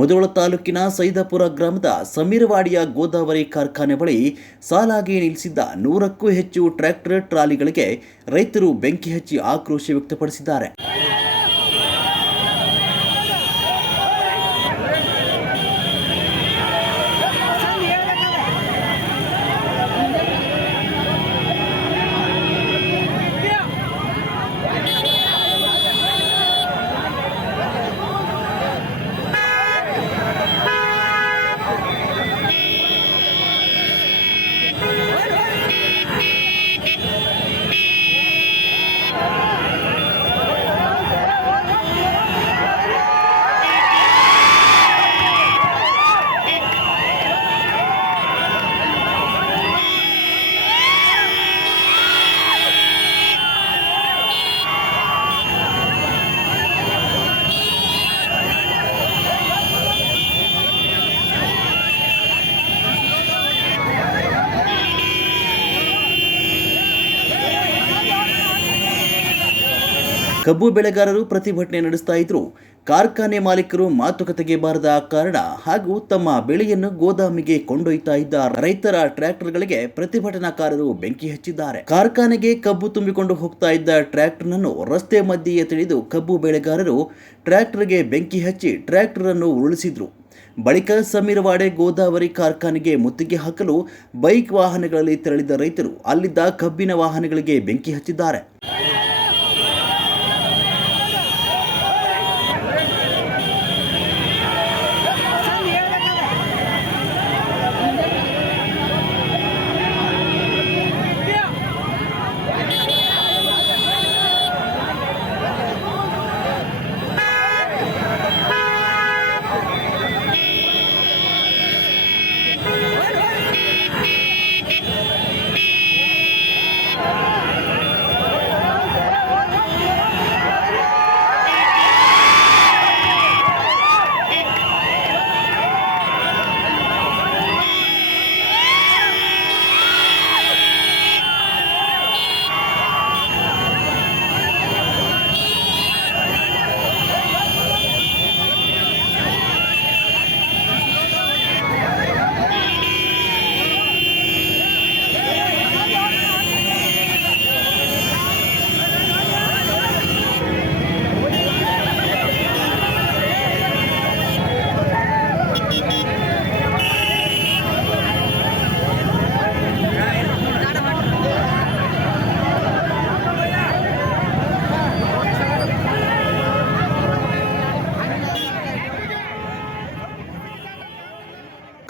ಮುಧೋಳ ತಾಲೂಕಿನ ಸೈದಾಪುರ ಗ್ರಾಮದ ಸಮೀರವಾಡಿಯ ಗೋದಾವರಿ ಕಾರ್ಖಾನೆ ಬಳಿ ಸಾಲಾಗಿ ನಿಲ್ಲಿಸಿದ್ದ ನೂರಕ್ಕೂ ಹೆಚ್ಚು ಟ್ರ್ಯಾಕ್ಟರ್ ಟ್ರಾಲಿಗಳಿಗೆ ರೈತರು ಬೆಂಕಿ ಹಚ್ಚಿ ಆಕ್ರೋಶ ವ್ಯಕ್ತಪಡಿಸಿದ್ದಾರೆ. ಕಬ್ಬು ಬೆಳೆಗಾರರು ಪ್ರತಿಭಟನೆ ನಡೆಸ್ತಾ ಇದ್ರು. ಕಾರ್ಖಾನೆ ಮಾಲೀಕರು ಮಾತುಕತೆಗೆ ಬಾರದ ಕಾರಣ ಹಾಗೂ ತಮ್ಮ ಬೆಳೆಯನ್ನು ಗೋದಾಮಿಗೆ ಕೊಂಡೊಯ್ತಾ ಇದ್ದ ರೈತರ ಟ್ರ್ಯಾಕ್ಟರ್ಗಳಿಗೆ ಪ್ರತಿಭಟನಾಕಾರರು ಬೆಂಕಿ ಹಚ್ಚಿದ್ದಾರೆ. ಕಾರ್ಖಾನೆಗೆ ಕಬ್ಬು ತುಂಬಿಕೊಂಡು ಹೋಗ್ತಾ ಇದ್ದ ಟ್ರ್ಯಾಕ್ಟರ್ನನ್ನು ರಸ್ತೆ ಮಧ್ಯೆಯೇ ತಿಳಿದು ಕಬ್ಬು ಬೆಳೆಗಾರರು ಟ್ರ್ಯಾಕ್ಟರ್ಗೆ ಬೆಂಕಿ ಹಚ್ಚಿ ಟ್ರ್ಯಾಕ್ಟರ್ ಅನ್ನು ಉರುಳಿಸಿದ್ರು. ಬಳಿಕ ಸಮೀರವಾಡೆ ಗೋದಾವರಿ ಕಾರ್ಖಾನೆಗೆ ಮುತ್ತಿಗೆ ಹಾಕಲು ಬೈಕ್ ವಾಹನಗಳಲ್ಲಿ ತೆರಳಿದ ರೈತರು ಅಲ್ಲಿದ್ದ ಕಬ್ಬಿನ ವಾಹನಗಳಿಗೆ ಬೆಂಕಿ ಹಚ್ಚಿದ್ದಾರೆ.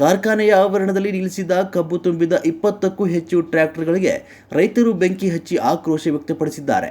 ಕಾರ್ಖಾನೆಯ ಆವರಣದಲ್ಲಿ ನಿಲ್ಲಿಸಿದ ಕಬ್ಬು ತುಂಬಿದ ಇಪ್ಪತ್ತಕ್ಕೂ ಹೆಚ್ಚು ಟ್ರ್ಯಾಕ್ಟರ್ಗಳಿಗೆ ರೈತರು ಬೆಂಕಿ ಹಚ್ಚಿ ಆಕ್ರೋಶ ವ್ಯಕ್ತಪಡಿಸಿದ್ದಾರೆ.